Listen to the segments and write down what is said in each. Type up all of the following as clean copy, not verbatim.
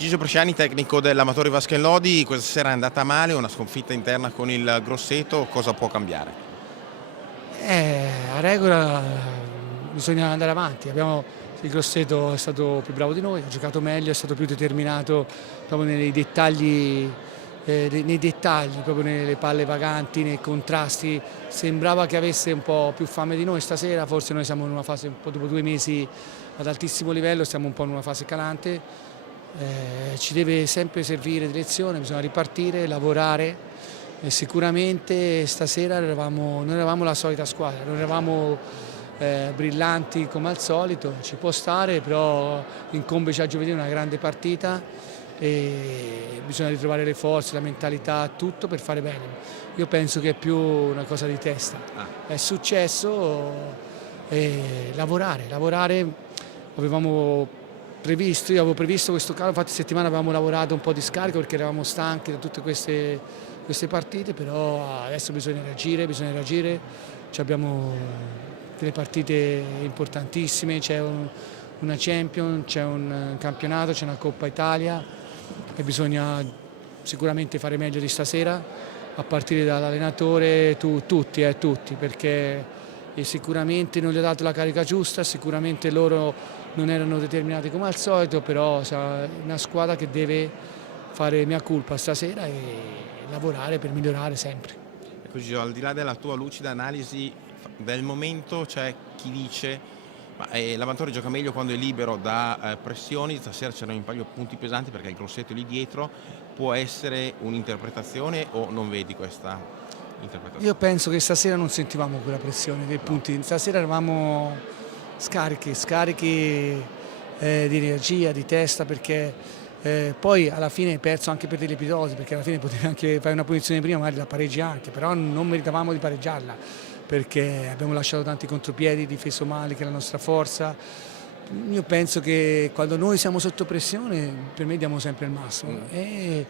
Gigio Bresciani, tecnico dell'Amatori Vasca Lodi, questa sera è andata male, una sconfitta interna con il Grosseto, cosa può cambiare? A regola bisogna andare avanti. Il Grosseto è stato più bravo di noi, ha giocato meglio, è stato più determinato proprio nei dettagli, proprio nelle palle vaganti, nei contrasti. Sembrava che avesse un po' più fame di noi stasera, forse noi siamo in una fase, un po' dopo 2 mesi ad altissimo livello, stiamo un po' in una fase calante. Ci deve sempre servire di lezione, bisogna ripartire, lavorare. E sicuramente stasera non eravamo la solita squadra, non eravamo brillanti come al solito, ci può stare, però incombe a giovedì una grande partita e bisogna ritrovare le forze, la mentalità, tutto per fare bene. Io penso che è più una cosa di testa. È successo e lavorare. Io avevo previsto questo calo, infatti settimana avevamo lavorato un po' di scarico perché eravamo stanchi da tutte queste partite, però adesso bisogna reagire, abbiamo delle partite importantissime, c'è una Champions, c'è un campionato, c'è una Coppa Italia e bisogna sicuramente fare meglio di stasera, a partire dall'allenatore, tutti, perché sicuramente non gli ho dato la carica giusta, sicuramente loro non erano determinati come al solito, però è una squadra che deve fare mea culpa stasera e lavorare per migliorare sempre. Ecco Gigio, al di là della tua lucida analisi del momento, c'è chi dice ma l'Amatore gioca meglio quando è libero da pressioni, stasera c'erano un paio di punti pesanti perché il Grosseto è lì dietro, può essere un'interpretazione o non vedi questa interpretazione? Io penso che stasera non sentivamo quella pressione dei punti, stasera eravamo scarichi di energia, di testa, perché poi alla fine hai perso anche per degli episodi, perché alla fine potevi anche fare una punizione prima, magari la pareggi anche, però non meritavamo di pareggiarla perché abbiamo lasciato tanti contropiedi, difeso male, che è la nostra forza. Io penso che quando noi siamo sotto pressione per me diamo sempre il massimo e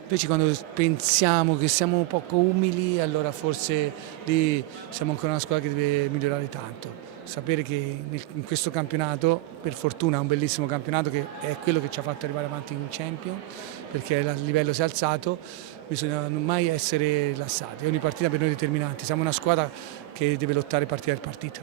invece quando pensiamo che siamo poco umili, allora forse lì siamo ancora una squadra che deve migliorare tanto. Sapere che in questo campionato, per fortuna è un bellissimo campionato che è quello che ci ha fatto arrivare avanti in Champions, perché il livello si è alzato, bisogna non mai essere rilassati, ogni partita per noi è determinante, siamo una squadra che deve lottare partita per partita.